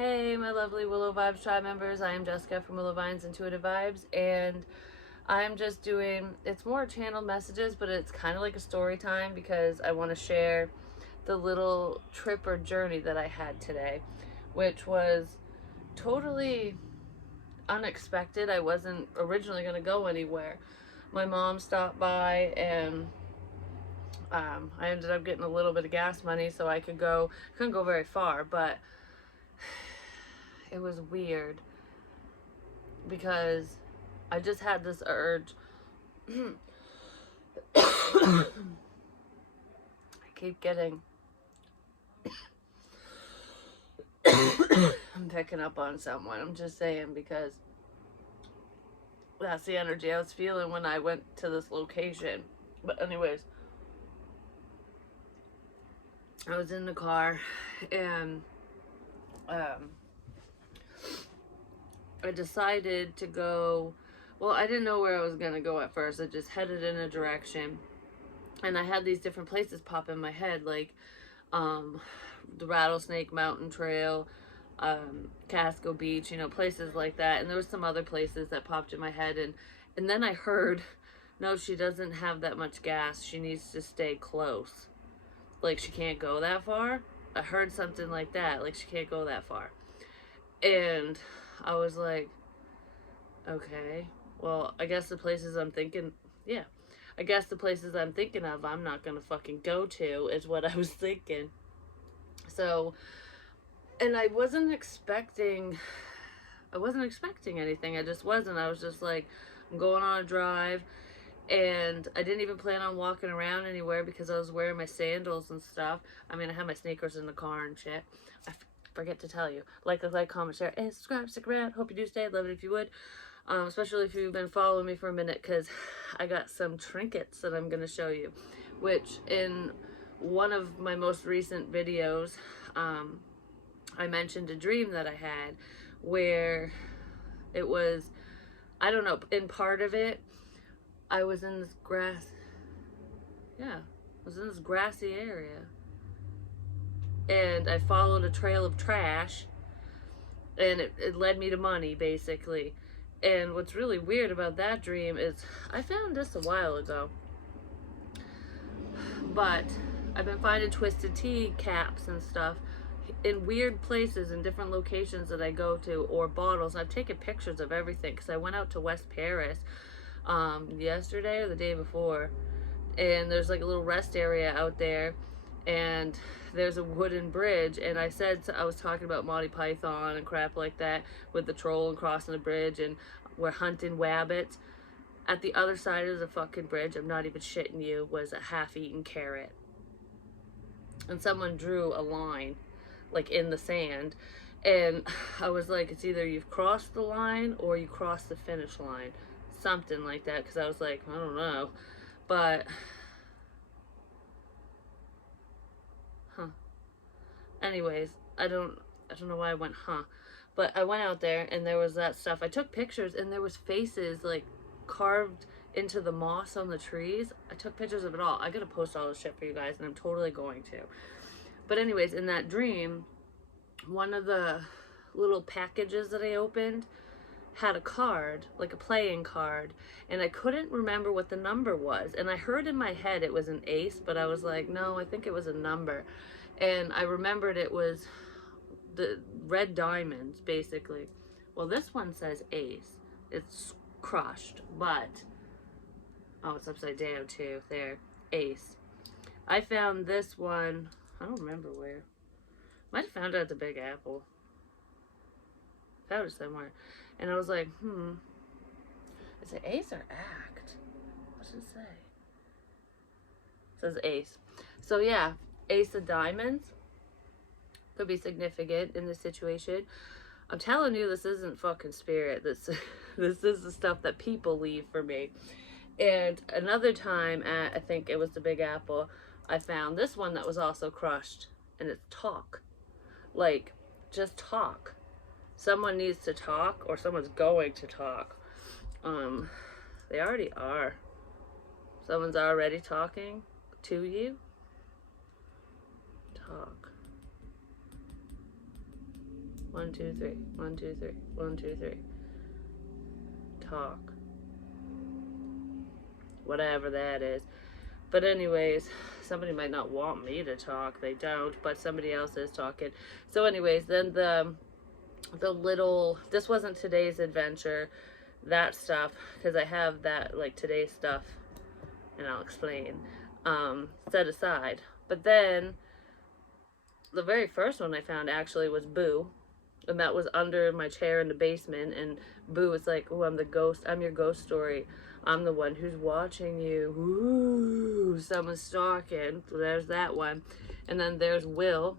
Hey, my lovely Willow Vibes tribe members. I am Jessica from Willow Vines Intuitive Vibes, and I'm just doing, it's more channel messages, but it's kind of like a story time because I want to share the little trip or journey that I had today, which was totally unexpected. I wasn't originally going to go anywhere. My mom stopped by and I ended up getting a little bit of gas money so I could go. Couldn't go very far, but it was weird because I just had this urge. I keep getting. I'm picking up on someone. I'm just saying because that's the energy I was feeling when I went to this location. But, anyways, I was in the car and I decided to go. Well, I didn't know where I was going to go at first. I just headed in a direction. And I had these different places pop in my head, like the Rattlesnake Mountain Trail, Casco Beach, places like that. And there was some other places that popped in my head. And then I heard, no, she doesn't have that much gas. She needs to stay close. Like, she can't go that far. I heard something like that. Like, she can't go that far. And I was like, okay, well, I guess the places I'm thinking, yeah. I guess the places I'm thinking of, I'm not gonna fucking go to, is what I was thinking. So, and I wasn't expecting anything. I just wasn't. I was just like, I'm going on a drive, and I didn't even plan on walking around anywhere because I was wearing my sandals and stuff. I mean, I had my sneakers in the car and shit. I forget to tell you. Like, comment, share, and subscribe, stick around. Hope you do stay. I'd love it if you would. Especially if you've been following me for a minute, because I got some trinkets that I'm going to show you, which in one of my most recent videos, I mentioned a dream that I had where it was, I don't know, in part of it, I was in this I was in this grassy area, and I followed a trail of trash, and it led me to money, basically. And what's really weird about that dream is I found this a while ago, but I've been finding twisted tea caps and stuff in weird places in different locations that I go to, or bottles. I've taken pictures of everything because I went out to West Paris yesterday or the day before, and there's like a little rest area out there, and there's a wooden bridge, and I was talking about Monty Python and crap like that with the troll and crossing the bridge, and we're hunting wabbits. At the other side of the fucking bridge, I'm not even shitting you, was a half-eaten carrot, and someone drew a line like in the sand, and I was like, it's either you've crossed the line or you crossed the finish line, something like that, because I was like, I don't know. But anyways, I don't know why I went but I went out there and there was that stuff. I took pictures and there was faces like carved into the moss on the trees. I took pictures of it all. I gotta post all this shit for you guys, and I'm totally going to. But anyways, in that dream, one of the little packages that I opened had a card, like a playing card, and I couldn't remember what the number was. And I heard in my head it was an ace, but I was like, no, I think it was a number. And I remembered it was the red diamonds, basically. Well, this one says ace. It's crushed, but oh, it's upside down too. There, ace. I found this one, I don't remember where. Might have found it at the Big Apple. Found it somewhere. And I was like, is it ace or act? What does it say? It says ace. So yeah, ace of diamonds could be significant in this situation. I'm telling you, this isn't fucking spirit. This is the stuff that people leave for me. And another time at, I think it was the Big Apple, I found this one that was also crushed, and it's talk. Like, just talk. Someone needs to talk, or someone's going to talk. They already are. Someone's already talking to you. Talk. 1, 2, 3. 1, 2, 3. 1, 2, 3. Talk. Whatever that is. But anyways, somebody might not want me to talk. They don't, but somebody else is talking. So anyways, then the little, this wasn't today's adventure, that stuff, because I have that, like, today's stuff, and I'll explain, set aside. But then the very first one I found actually was Boo, and that was under my chair in the basement. And Boo was like, "Oh, I'm the ghost. I'm your ghost story. I'm the one who's watching you. Ooh, someone's stalking." So there's that one. And then there's Will.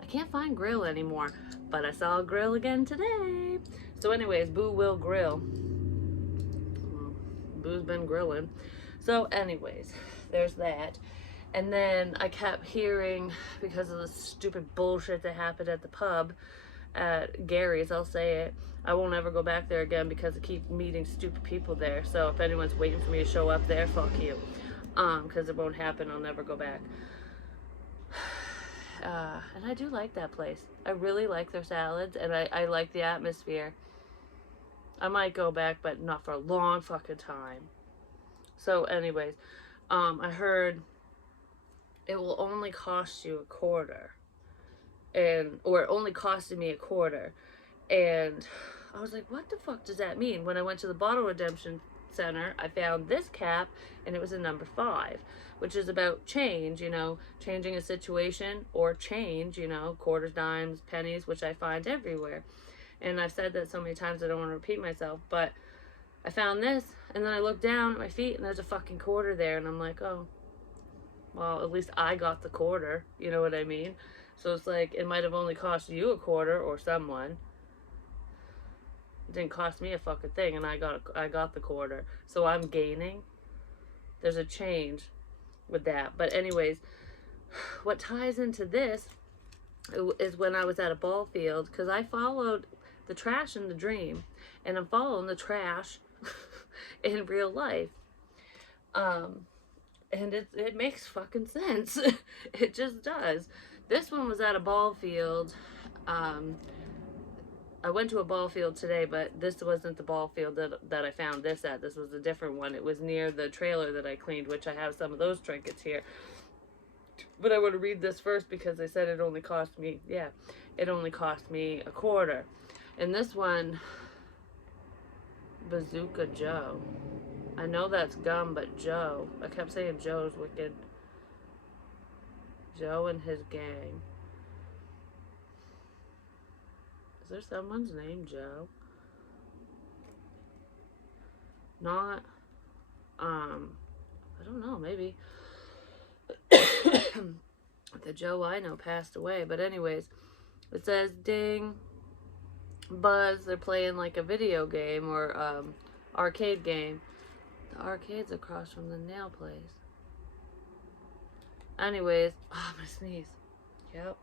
I can't find Grill anymore, but I saw Grill again today. So anyways, Boo, Will, Grill. Well, Boo's been grilling. So anyways, there's that. And then I kept hearing, because of the stupid bullshit that happened at the pub, at Gary's, I'll say it, I won't ever go back there again because I keep meeting stupid people there. So if anyone's waiting for me to show up there, fuck you. Because it won't happen, I'll never go back. And I do like that place. I really like their salads, and I like the atmosphere. I might go back, but not for a long fucking time. So anyways, I heard it will only cost you $0.25, or it only costed me $0.25. And I was like, what the fuck does that mean? When I went to the bottle redemption center, I found this cap, and it was a number 5, which is about change, changing a situation, or change, quarters, dimes, pennies, which I find everywhere. And I've said that so many times I don't want to repeat myself, but I found this, and then I looked down at my feet, and there's a fucking quarter there, and I'm like, oh, well, at least I got the quarter, you know what I mean? So it's like, it might have only cost you $0.25, or someone. It didn't cost me a fucking thing, and I got the quarter. So I'm gaining. There's a change with that. But anyways, what ties into this is when I was at a ball field, because I followed the trash in the dream, and I'm following the trash in real life. And it makes fucking sense. It just does. This one was at a ball field. I went to a ball field today, but this wasn't the ball field that I found this at. This was a different one. It was near the trailer that I cleaned, which I have some of those trinkets here. But I want to read this first because they said it only cost me $0.25. And this one, Bazooka Joe. I know that's gum, but Joe. I kept saying Joe's wicked. Joe and his gang. Is there someone's name Joe? Not, I don't know, maybe. The Joe I know passed away, but anyways, it says ding, buzz, they're playing like a video game or arcade game. The arcade's across from the nail place. Anyways, I'm gonna sneeze. Yep.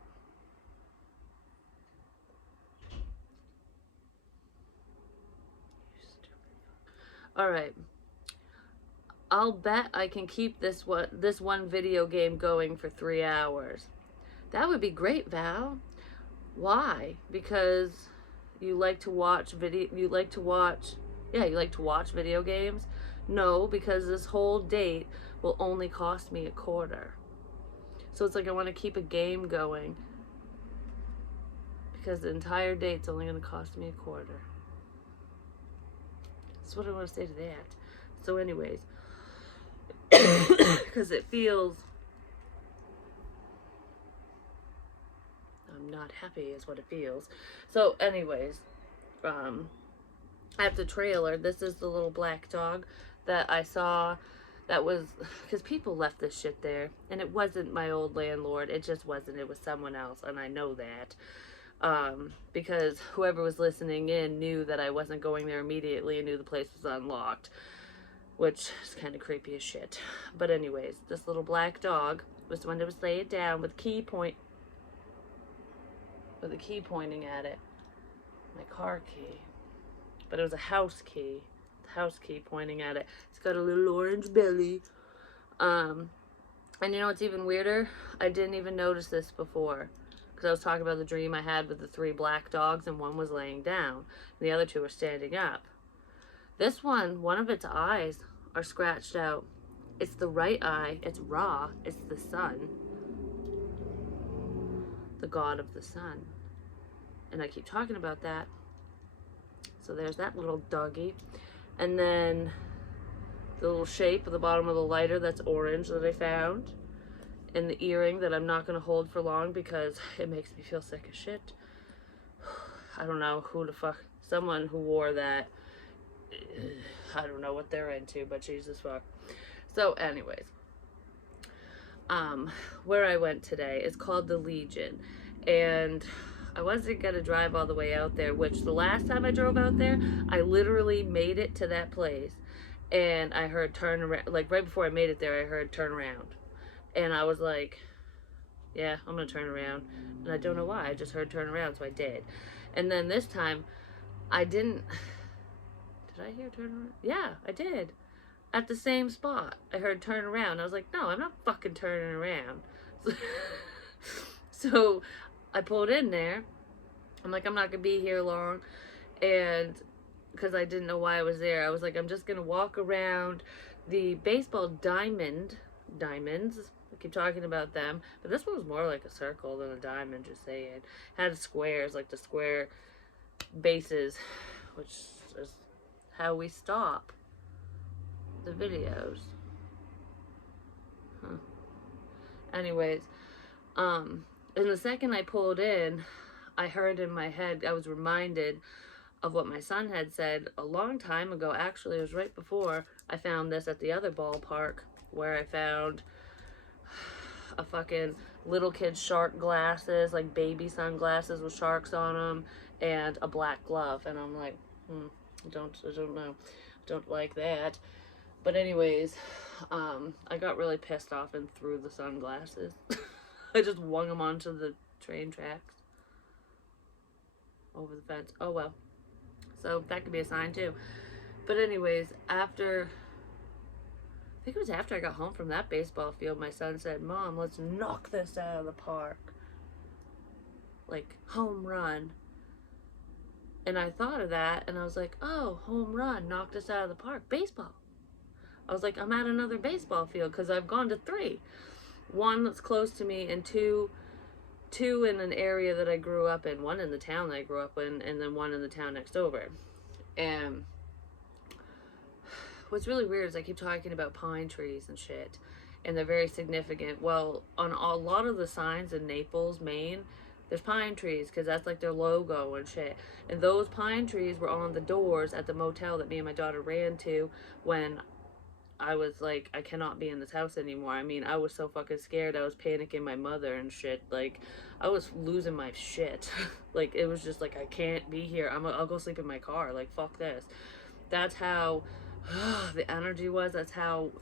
Alright. I'll bet I can keep this one video game going for 3 hours. That would be great, Val. Why? Because you like to watch video games? No, because this whole date will only cost me $0.25. So it's like I want to keep a game going because the entire date's only going to cost me $0.25. That's what I want to say to that. So anyways, because it feels, I'm not happy is what it feels. So anyways, at the trailer, this is the little black dog that I saw. That was because people left this shit there, and it wasn't my old landlord. It just wasn't. It was someone else, and I know that. Because whoever was listening in knew that I wasn't going there immediately and knew the place was unlocked, which is kind of creepy as shit. But anyways, this little black dog was the one that was laid down with a key pointing at it. My car key. But it was a house key. The house key pointing at it. It's got a little orange belly. And you know what's even weirder? I didn't even notice this before. because I was talking about the dream I had with the 3 black dogs, and one was laying down, and the other 2 were standing up. This one of its eyes are scratched out. It's the right eye. It's Ra. It's the sun. The god of the sun. And I keep talking about that. So there's that little doggy. And then the little shape at the bottom of the lighter that's orange that I found. And the earring that I'm not going to hold for long because it makes me feel sick as shit. I don't know who the fuck. Someone who wore that. I don't know what they're into, but Jesus fuck. So anyways, where I went today is called the Legion, and I wasn't gonna drive all the way out there, which the last time I drove out there, I literally made it to that place, and I heard turn around, like right before I made it there, I heard turn around, and I was like, yeah, I'm gonna turn around, and I don't know why, I just heard turn around, so I did, and then this time, I didn't, did I hear turn around? Yeah, I did. At the same spot, I heard turn around. I was like, no, I'm not fucking turning around. So I pulled in there. I'm like, I'm not going to be here long. And because I didn't know why I was there, I was like, I'm just going to walk around the baseball diamonds. I keep talking about them. But this one was more like a circle than a diamond, just saying. Had squares, like the square bases, which is how we stop the videos. Huh. Anyways, and the second I pulled in, I heard in my head, I was reminded of what my son had said a long time ago. Actually, it was right before I found this at the other ballpark, where I found a fucking little kid's shark glasses, like baby sunglasses with sharks on them, and a black glove. And I'm like, I don't know. I don't like that. But anyways, I got really pissed off and threw the sunglasses. I just wung them onto the train tracks. Over the fence. Oh well. So that could be a sign too. But anyways, I think it was after I got home from that baseball field, my son said, Mom, let's knock this out of the park. Like, home run. And I thought of that, and I was like, oh, home run, knock this out of the park. Baseball. I was like, I'm at another baseball field because I've gone to 3. One that's close to me and two in an area that I grew up in. One in the town that I grew up in, and then one in the town next over. And what's really weird is I keep talking about pine trees and shit, and they're very significant. Well, on a lot of the signs in Naples, Maine, there's pine trees because that's like their logo and shit. And those pine trees were on the doors at the motel that me and my daughter ran to when I was like, I cannot be in this house anymore. I mean, I was so fucking scared. I was panicking my mother and shit. Like, I was losing my shit. Like, it was just like, I can't be here. I'll go sleep in my car. Like, fuck this. That's how the energy was. That's how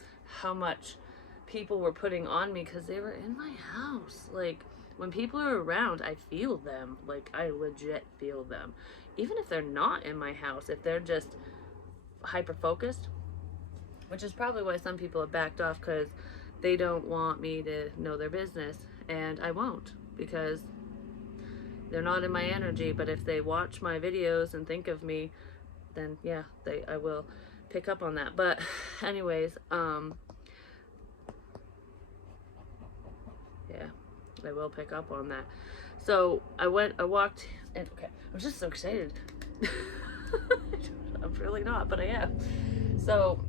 much people were putting on me because they were in my house. Like, when people are around, I feel them. Like, I legit feel them. Even if they're not in my house, if they're just hyper-focused, which is probably why some people have backed off, because they don't want me to know their business, and I won't, because they're not in my energy. But if they watch my videos and think of me, then yeah, I will pick up on that. But anyways, yeah, I will pick up on that. So I walked, and okay, I'm just so excited. I'm really not, but I am. So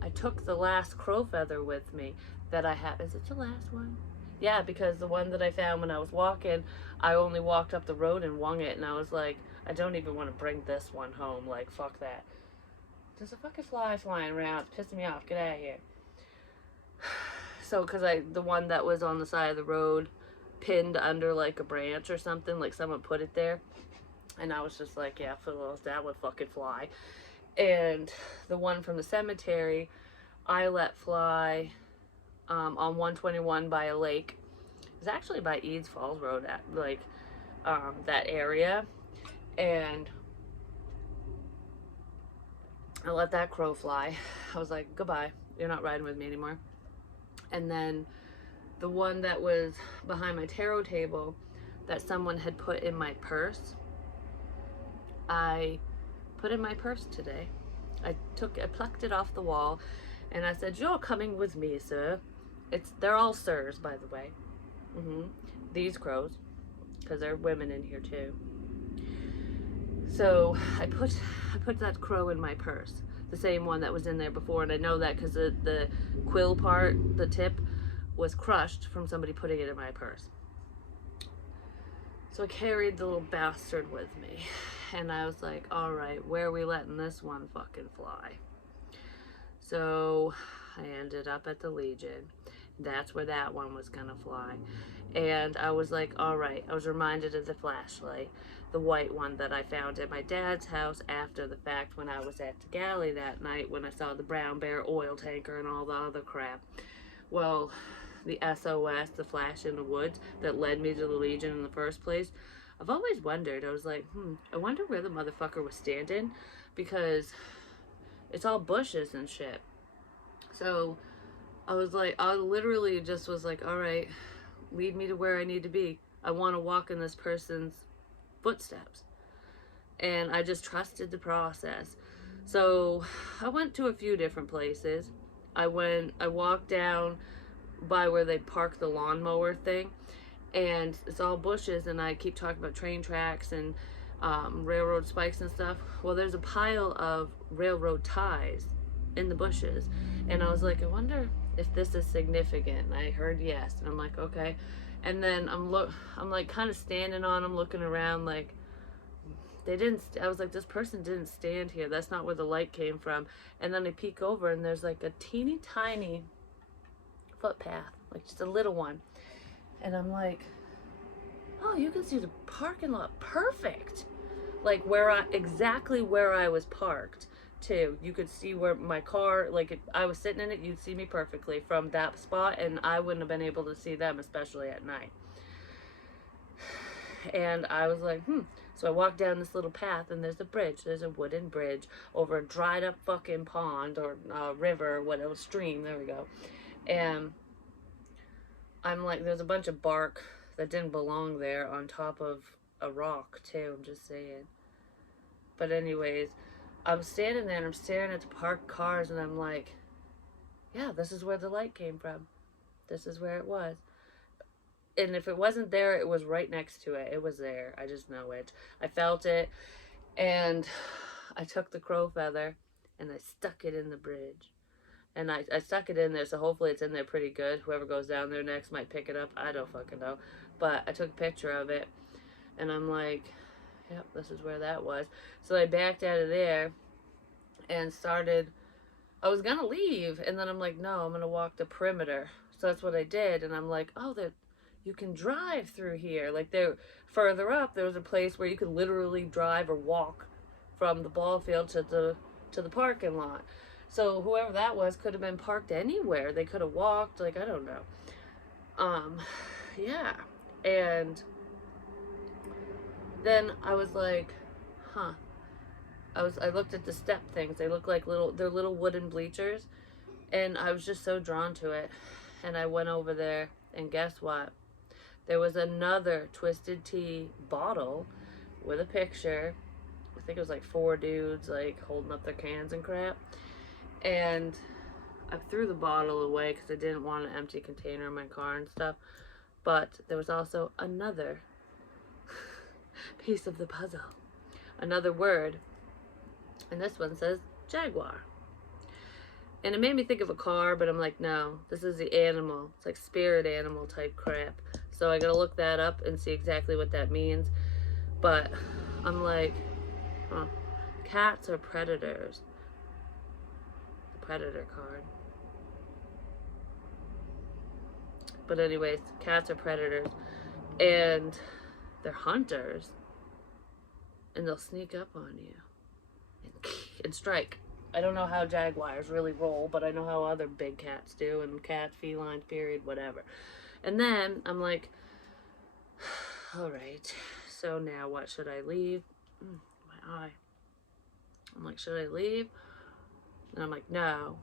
I took the last crow feather with me that I have. Is it the last one? Yeah, because the one that I found when I was walking, I only walked up the road and wung it, and I was like, I don't even want to bring this one home. Like, fuck that. There's a fucking fly flying around. It's pissing me off. Get out of here. So, because the one that was on the side of the road, pinned under like a branch or something, like someone put it there. And I was just like, yeah, that would fucking fly. And the one from the cemetery, I let fly on 121 by a lake. It's actually by Eads Falls Road, at like that area. And I let that crow fly. I was like, goodbye, you're not riding with me anymore. And then the one that was behind my tarot table, that someone had put in my purse. I put in my purse today. I plucked it off the wall, and I said, "You're coming with me, sir." They're all sirs, by the way. These crows, because there are women in here too. So I put that crow in my purse, the same one that was in there before, and I know that because the quill part, the tip, was crushed from somebody putting it in my purse. So I carried the little bastard with me, and I was like, all right, where are we letting this one fucking fly? So I ended up at the Legion. That's where that one was gonna fly. And I was like, all right, I was reminded of the flashlight, the white one that I found at my dad's house after the fact when I was at the galley that night when I saw the brown bear oil tanker and all the other crap. Well, the SOS, the flash in the woods that led me to the Legion in the first place, I've always wondered. I was like, I wonder where the motherfucker was standing, because it's all bushes and shit. So I was like, I literally just was like, all right, lead me to where I need to be. I want to walk in this person's footsteps. And I just trusted the process. So I went to a few different places. I walked down by where they park the lawnmower thing, and it's all bushes, and I keep talking about train tracks and railroad spikes and stuff. Well, there's a pile of railroad ties in the bushes, and I was like, I wonder if this is significant. And I heard yes, and I'm like, okay. And then I'm like kind of standing on them, looking around, like I was like, this person didn't stand here. That's not where the light came from. And then I peek over, and there's like a teeny tiny footpath, like just a little one. And I'm like, oh, you can see the parking lot perfect. Like exactly where I was parked too. You could see where my car, like if I was sitting in it, you'd see me perfectly from that spot, and I wouldn't have been able to see them, especially at night. And I was like, So I walked down this little path, and there's a bridge. There's a wooden bridge over a dried up fucking pond or river, whatever, stream. There we go. And I'm like, there's a bunch of bark that didn't belong there on top of a rock too. I'm just saying. But anyways, I'm standing there and I'm staring at the parked cars, and I'm like, yeah, this is where the light came from. This is where it was. And if it wasn't there, it was right next to it. It was there. I just know it. I felt it. And I took the crow feather and I stuck it in the bridge. And I stuck it in there, so hopefully it's in there pretty good. Whoever goes down there next might pick it up. I don't fucking know. But I took a picture of it, and I'm like, yep, this is where that was. So I backed out of there and I was going to leave, and then I'm like, no, I'm going to walk the perimeter. So that's what I did, and I'm like, oh, you can drive through here. Like, further up, there was a place where you could literally drive or walk from the ball field to the parking lot. So whoever that was could have been parked anywhere. They could have walked, like, I don't know. Yeah. And then I was like, I looked at the step things. They look like they're little wooden bleachers. And I was just so drawn to it. And I went over there, and guess what? There was another Twisted Tea bottle with a picture. I think it was like 4 dudes, like, holding up their cans and crap. And I threw the bottle away because I didn't want an empty container in my car and stuff. But there was also another piece of the puzzle. Another word. And this one says jaguar. And it made me think of a car, but I'm like, no, this is the animal. It's like spirit animal type crap. So I gotta look that up and see exactly what that means. But I'm like, cats are predators. The predator card. But anyways, cats are predators. And they're hunters. And they'll sneak up on you and strike. I don't know how jaguars really roll, but I know how other big cats do, and cats, felines, period, whatever. And then I'm like, all right, so now what? Should I leave? My eye. I'm like, should I leave? And I'm like, no.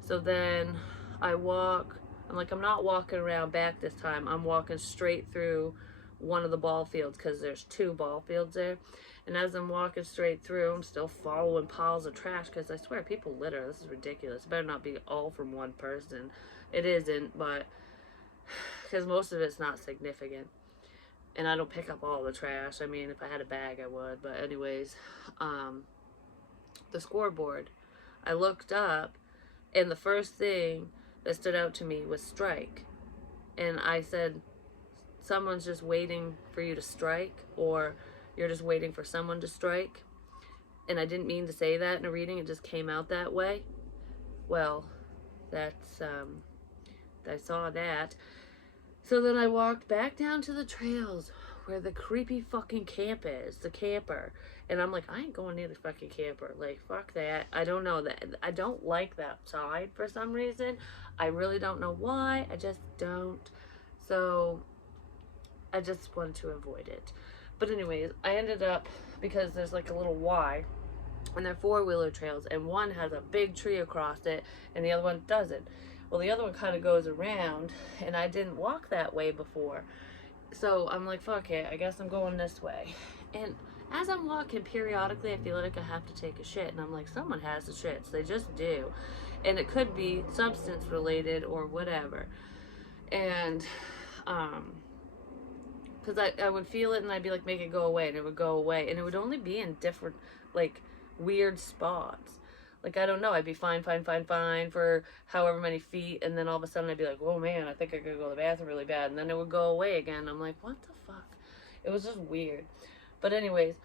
So then I walk. I'm like, I'm not walking around back this time. I'm walking straight through one of the ball fields because there's 2 ball fields there. And as I'm walking straight through, I'm still following piles of trash because I swear people litter. This is ridiculous. It better not be all from one person. It isn't, but because most of it's not significant. And I don't pick up all the trash. I mean, if I had a bag, I would. But anyways, the scoreboard. I looked up, and the first thing that stood out to me was strike. And I said, someone's just waiting for you to strike, or you're just waiting for someone to strike. And I didn't mean to say that in a reading. It just came out that way. Well, that's, I saw that. So then I walked back down to the trails where the creepy fucking camp is, the camper. And I'm like, I ain't going near the fucking camper. Like, fuck that. I don't know that. I don't like that side for some reason. I really don't know why. I just don't. So I just wanted to avoid it. But anyways, I ended up, because there's like a little Y, and they're 4-wheeler trails, and one has a big tree across it, and the other one doesn't. Well, the other one kind of goes around, and I didn't walk that way before. So I'm like, fuck it, I guess I'm going this way. And as I'm walking, periodically, I feel like I have to take a shit. And I'm like, someone has the shits. They just do. And it could be substance related or whatever. And, because I would feel it and I'd be like, make it go away. And it would go away. And it would only be in different, like, weird spots. Like, I don't know, I'd be fine for however many feet, and then all of a sudden I'd be like, oh man, I think I could go to the bathroom really bad, and then it would go away again. I'm like, what the fuck? It was just weird. But anyways,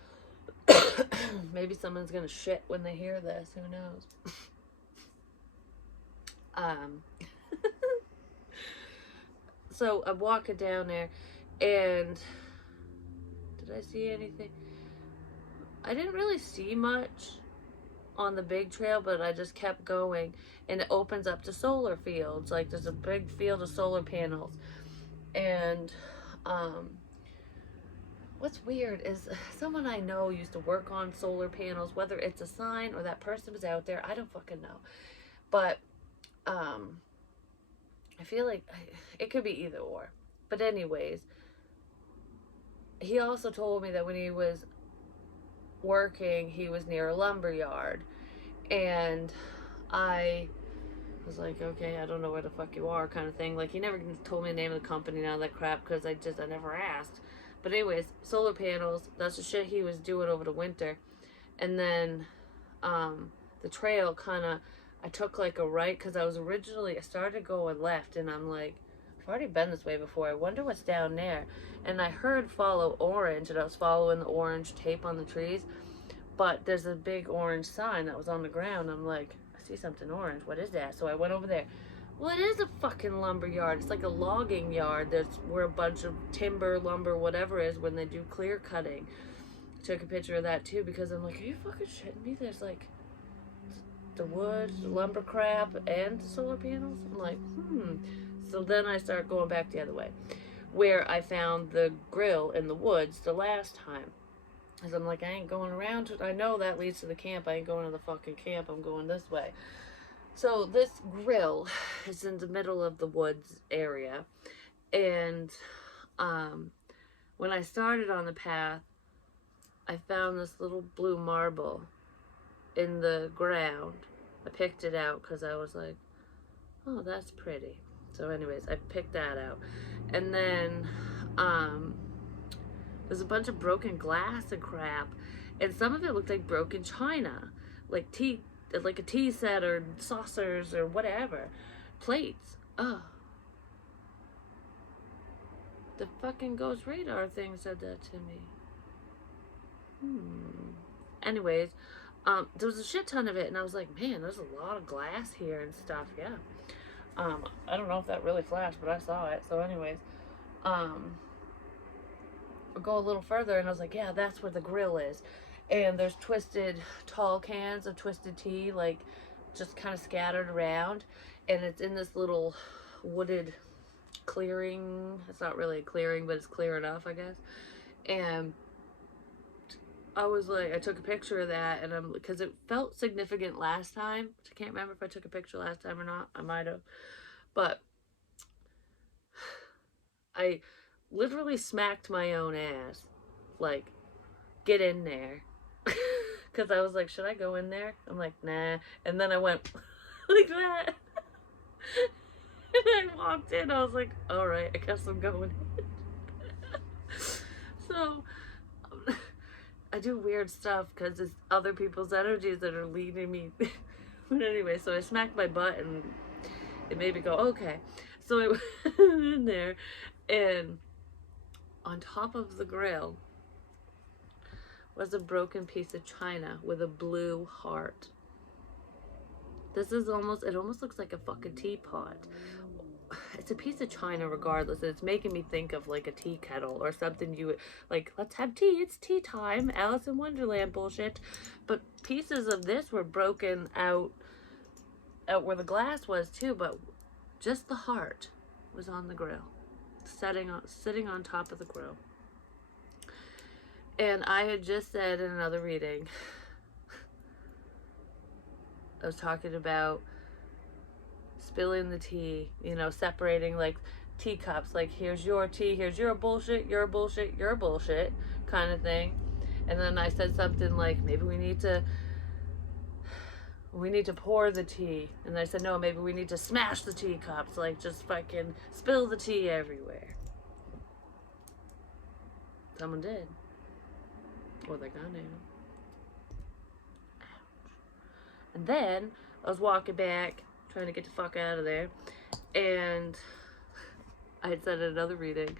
maybe someone's gonna shit when they hear this, who knows? So I'm walking down there, and did I see anything? I didn't really see much on the big trail, but I just kept going, and it opens up to solar fields. Like, there's a big field of solar panels. And what's weird is someone I know used to work on solar panels. Whether it's a sign or that person was out there, I don't fucking know. But I feel like it could be either or. But anyways, he also told me that when he was working, he was near a lumber yard. And I was like, okay, I don't know where the fuck you are, kind of thing. Like, he never told me the name of the company and all that crap, because I never asked. But anyways, solar panels, that's the shit he was doing over the winter. And then the trail kind of, I took like a right, because I started going left, and I'm like, I've already been this way before. I wonder what's down there. And I heard follow orange, and I was following the orange tape on the trees. But there's a big orange sign that was on the ground. I'm like, I see something orange. What is that? So I went over there. Well, it is a fucking lumber yard. It's like a logging yard. That's where a bunch of timber, lumber, whatever is when they do clear cutting. Took a picture of that too, because I'm like, are you fucking shitting me? There's like the wood, the lumber crap, and the solar panels. I'm like, So then I start going back the other way, where I found the grill in the woods the last time. Because I'm like, I ain't going around. I know that leads to the camp. I ain't going to the fucking camp. I'm going this way. So this grill is in the middle of the woods area. And when I started on the path, I found this little blue marble in the ground. I picked it out because I was like, oh, that's pretty. So anyways, I picked that out. And then there's a bunch of broken glass and crap, and some of it looked like broken china, like a tea set or saucers or whatever, plates. Oh, the fucking ghost radar thing said that to me. Anyways, there was a shit ton of it, and I was like, man, there's a lot of glass here and stuff. Yeah. I don't know if that really flashed, but I saw it. So anyways, go a little further, and I was like, yeah, that's where the grill is. And there's tall cans of twisted tea, like, just kind of scattered around. And it's in this little wooded clearing. It's not really a clearing, but it's clear enough, I guess. And I was like, I took a picture of that, and because it felt significant last time. I can't remember if I took a picture last time or not. I might have. But I literally smacked my own ass. Like, get in there. Because I was like, should I go in there? I'm like, nah. And then I went like that. And I walked in. I was like, all right, I guess I'm going in. So I do weird stuff because it's other people's energies that are leading me. But anyway, so I smacked my butt and it made me go, okay. So I went in there, and on top of the grill was a broken piece of china with a blue heart. This is almost, it almost looks like a fucking teapot. It's a piece of china regardless, and it's making me think of like a tea kettle or something you would, like, let's have tea, it's tea time, Alice in Wonderland bullshit. But pieces of this were broken out where the glass was too, but just the heart was on the grill, sitting on top of the grill. And I had just said in another reading, I was talking about spilling the tea, you know, separating like teacups, like here's your tea, here's your bullshit, your bullshit, your bullshit kind of thing. And then I said something like, maybe we need to pour the tea. And I said, no, maybe we need to smash the teacups, like just fucking spill the tea everywhere. Someone did. Or they're gonna. And then I was walking back, trying to get the fuck out of there, and I had said in another reading,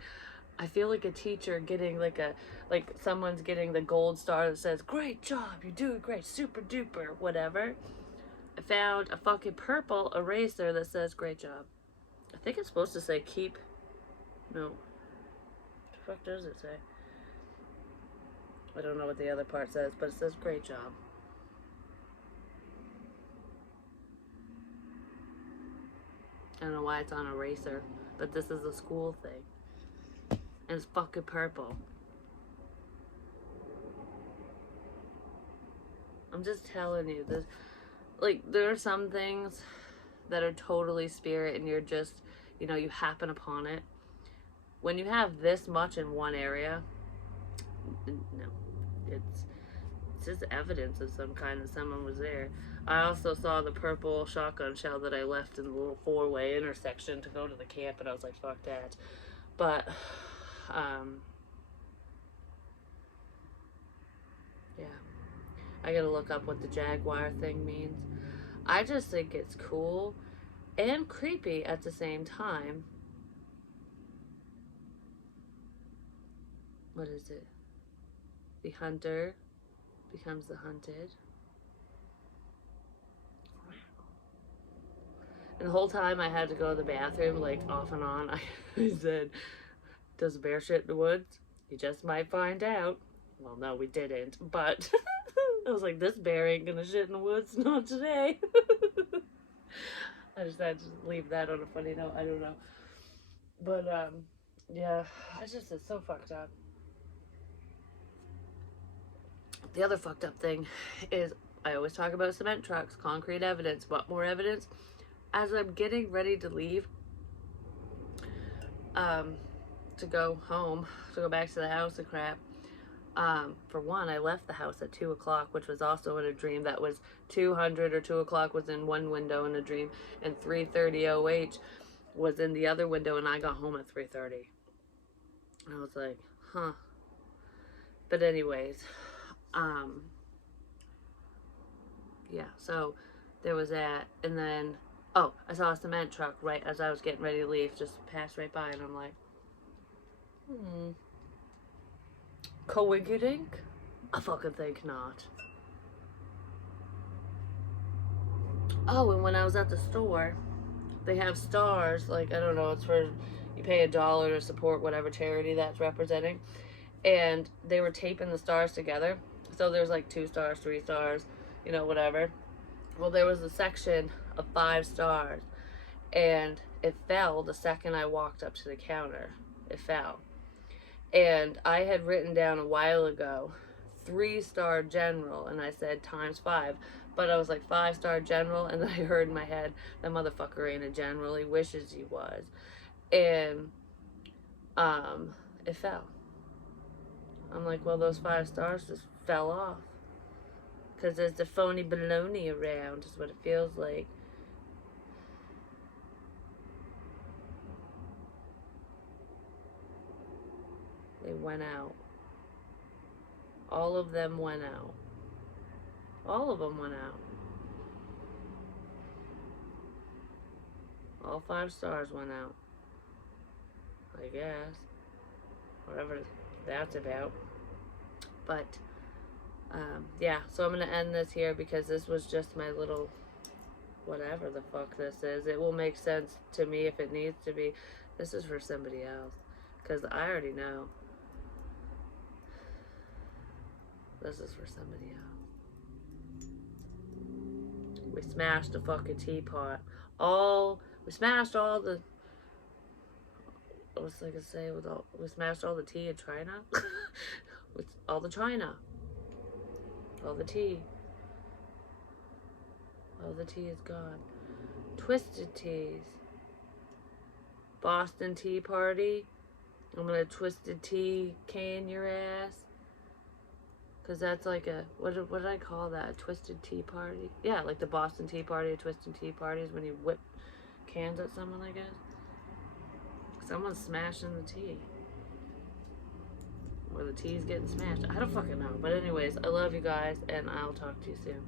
I feel like a teacher getting like someone's getting the gold star that says, great job, you're doing great, super duper, whatever. I found a fucking purple eraser that says, great job. I think it's supposed to say no. What the fuck does it say? I don't know what the other part says, but it says, great job. I don't know why it's on eraser, but this is a school thing. And it's fucking purple. I'm just telling you, this, like, there are some things that are totally spirit and you're just, you know, you happen upon it. When you have this much in one area, no, it's just evidence of some kind that someone was there. I also saw the purple shotgun shell that I left in the little four-way intersection to go to the camp, and I was like, fuck that. But, yeah. I gotta look up what the jaguar thing means. I just think it's cool and creepy at the same time. What is it? The hunter becomes the hunted. And the whole time I had to go to the bathroom, like off and on, I said, does a bear shit in the woods? You just might find out. Well, no, we didn't, but I was like, this bear ain't gonna shit in the woods, not today. I just had to leave that on a funny note, I don't know. But, yeah, it's so fucked up. The other fucked up thing is, I always talk about cement trucks, concrete evidence. What more evidence? As I'm getting ready to leave, to go home, to go back to the house and crap, for one, I left the house at 2 o'clock, which was also in a dream. That was 200 or 2 o'clock was in one window in a dream, and 3:30 OH was in the other window, and I got home at 3:30. And I was like, huh. But anyways, yeah, so there was that, and then, oh, I saw a cement truck right as I was getting ready to leave, just passed right by, and I'm like, coincidence? I fucking think not. Oh, and when I was at the store, they have stars, like, I don't know, it's for, you pay $1 to support whatever charity that's representing, and they were taping the stars together, so there's like 2 stars, 3 stars, you know, whatever. Well, there was a section of 5 stars, and it fell the second I walked up to the counter. It fell. And I had written down a while ago 3-star general, and I said times 5, but I was like 5-star general, and then I heard in my head, that motherfucker ain't a general, he wishes he was. And um, it fell. I'm like, well, those 5 stars just fell off. Because there's the phony baloney around, is what it feels like. They went out. All of them went out. All of them went out. All 5 stars went out. I guess. Whatever that's about. But, yeah, so I'm going to end this here because this was just my little whatever the fuck this is. It will make sense to me if it needs to be. This is for somebody else. Because I already know. This is for somebody else. We smashed the fucking teapot. We smashed all the, what was I gonna say? We smashed all the tea in China. With all the China. All the tea. All the tea is gone. Twisted teas. Boston Tea Party. I'm gonna twisted tea can your ass. Because that's like a, what did I call that? A twisted tea party? Yeah, like the Boston Tea Party, a twisted tea party is when you whip cans at someone, I guess. Someone's smashing the tea. Or the tea's getting smashed. I don't fucking know. But anyways, I love you guys, and I'll talk to you soon.